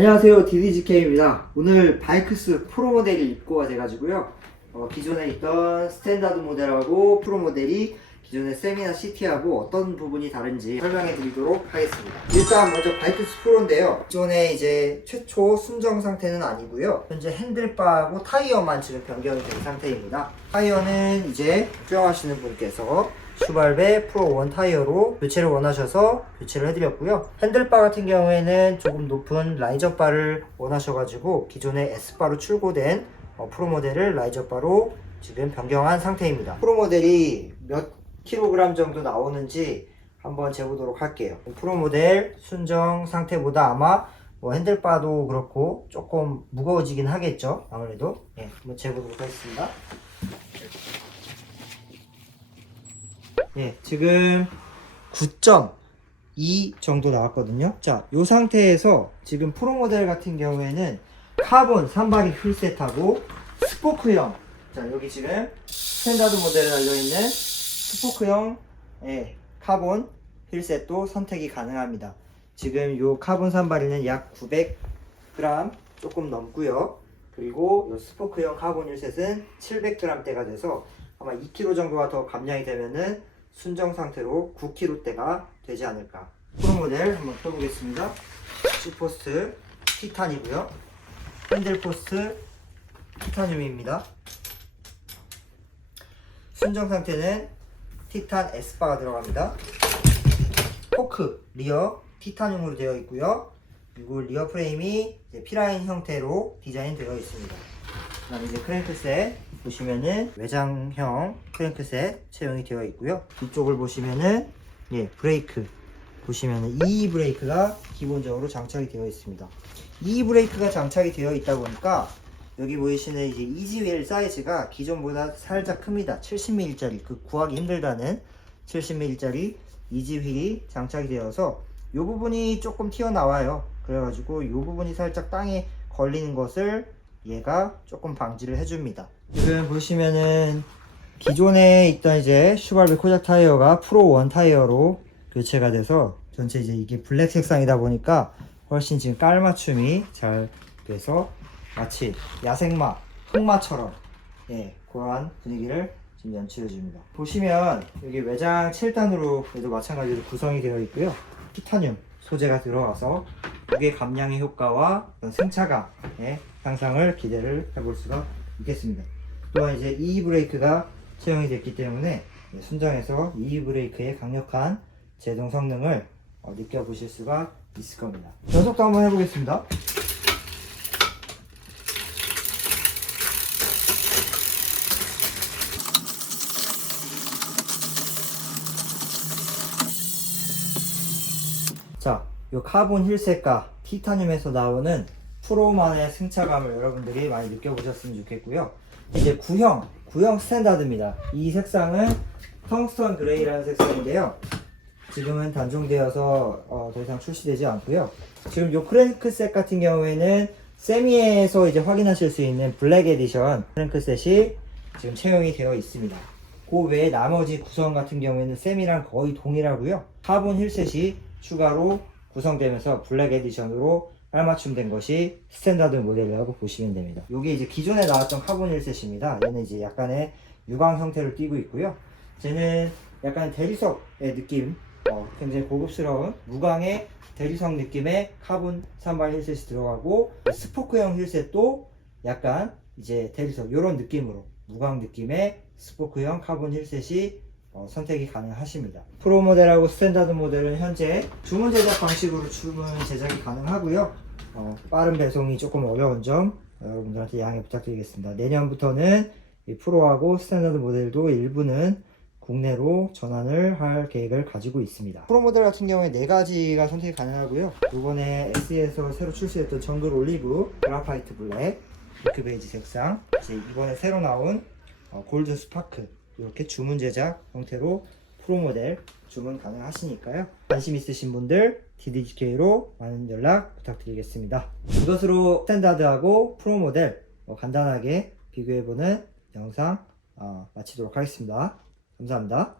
안녕하세요. DDGK입니다. 오늘 바이크스 프로 모델이 입고가 돼가지고요. 어, 기존에 있던 스탠다드 모델하고 프로 모델이 기존의 세미나 CT하고 어떤 부분이 다른지 설명해 드리도록 하겠습니다 일단 먼저 바이크스 프로인데요 기존에 이제 최초 순정 상태는 아니고요 현재 핸들바하고 타이어만 지금 변경이 된 상태입니다 타이어는 이제 수영하시는 분께서 슈발베 프로 1 타이어로 교체를 원하셔서 교체를 해드렸고요. 핸들바 같은 경우에는 조금 높은 라이저 바를 원하셔가지고 기존의 S바로 출고된 어, 프로 모델을 라이저 바로 지금 변경한 상태입니다. 프로 모델이 몇 킬로그램 정도 나오는지 한번 재보도록 할게요. 프로 모델 순정 상태보다 아마 뭐 핸들바도 그렇고 조금 무거워지긴 하겠죠. 아무래도 예, 한번 재보도록 하겠습니다. 예, 지금 9.2 정도 나왔거든요. 자, 이 상태에서 지금 프로 모델 같은 경우에는 카본 산발이 풀셋하고 스포크형. 자, 여기 지금 스탠다드 모델에 달려있는 스포크형 예, 카본 휠셋도 선택이 가능합니다. 지금 요 카본 산발이는 약 900g 조금 넘고요. 그리고 요 스포크형 카본 휠셋은 700g대가 돼서 아마 2kg 정도가 더 감량이 되면은 순정 상태로 9kg대가 되지 않을까. 프로 모델 한번 펴보겠습니다. 시포스트 티탄이고요. 핸들 포스트 티타늄입니다. 순정 상태는 티탄 S바가 들어갑니다. 포크 리어 티타늄으로 되어 있고요. 그리고 리어 프레임이 P라인 형태로 디자인 되어 있습니다. 그다음 이제 크랭크셋 보시면은 외장형 크랭크셋 채용이 되어 있고요. 뒤쪽을 보시면은 예 브레이크 보시면은 E 브레이크가 기본적으로 장착이 되어 있습니다. E 브레이크가 장착이 되어 있다 보니까 여기 보이시는 이제 이지휠 사이즈가 기존보다 살짝 큽니다. 70mm짜리 그 구하기 힘들다는 70mm짜리 이지휠이 장착이 되어서 이 부분이 조금 튀어나와요. 그래가지고 이 부분이 살짝 땅에 걸리는 것을 얘가 조금 방지를 해줍니다. 지금 보시면은 기존에 있던 이제 슈발베 코작 타이어가 프로 1 타이어로 교체가 돼서 전체 이제 이게 블랙 색상이다 보니까 훨씬 지금 깔맞춤이 잘 돼서 마치 야생마, 흑마처럼 예, 그러한 분위기를 지금 연출해 줍니다. 보시면 여기 외장 7단으로 얘도 마찬가지로 구성이 되어 있고요. 티타늄 소재가 들어가서 무게 감량의 효과와 승차감의 향상을 기대를 해볼 수가 있겠습니다. 또한 이제 E 브레이크가 채용이 됐기 때문에 예, 순정에서 E 브레이크의 강력한 제동 성능을 어, 느껴보실 수가 있을 겁니다. 연속도 한번 해보겠습니다. 자, 이 카본 힐색과 티타늄에서 나오는 프로만의 승차감을 여러분들이 많이 느껴보셨으면 좋겠고요. 이제 구형, 구형 스탠다드입니다. 이 색상은 텅스턴 그레이라는 색상인데요. 지금은 단종되어서 어, 더 이상 출시되지 않고요. 지금 요 크랭크셋 같은 경우에는 세미에서 이제 확인하실 수 있는 블랙 에디션 크랭크셋이 지금 채용이 되어 있습니다. 그 외에 나머지 구성 같은 경우에는 세미랑 거의 동일하고요. 카본 힐셋이 추가로 구성되면서 블랙 에디션으로 깔맞춤된 것이 스탠다드 모델이라고 보시면 됩니다. 이게 이제 기존에 나왔던 카본 힐셋입니다. 얘는 이제 약간의 유광 형태를 띠고 있고요. 쟤는 약간 대리석의 느낌, 어, 굉장히 고급스러운 무광의 대리석 느낌의 카본 산발 힐셋이 들어가고 스포크형 힐셋도 약간 이제 대리석 이런 느낌으로 무광 느낌의 스포크형 카본 힐셋이 어, 선택이 가능하십니다. 프로 모델하고 스탠다드 모델은 현재 주문 제작 방식으로 주문 제작이 가능하고요. 어, 빠른 배송이 조금 어려운 점 여러분들한테 양해 부탁드리겠습니다. 내년부터는 이 프로하고 스탠다드 모델도 일부는 국내로 전환을 할 계획을 가지고 있습니다. 프로 모델 같은 경우에 네 가지가 선택이 가능하고요. 이번에 SE에서 새로 출시했던 정글 올리브, 그라파이트 블랙, 핑크 베이지 색상, 이제 이번에 새로 나온 어, 골드 스파크 이렇게 주문 제작 형태로 프로 모델 주문 가능하시니까요. 관심 있으신 분들 DDGK로 많은 연락 부탁드리겠습니다. 이것으로 스탠다드하고 프로 모델 어, 간단하게 비교해보는 영상 어, 마치도록 하겠습니다. 감사합니다.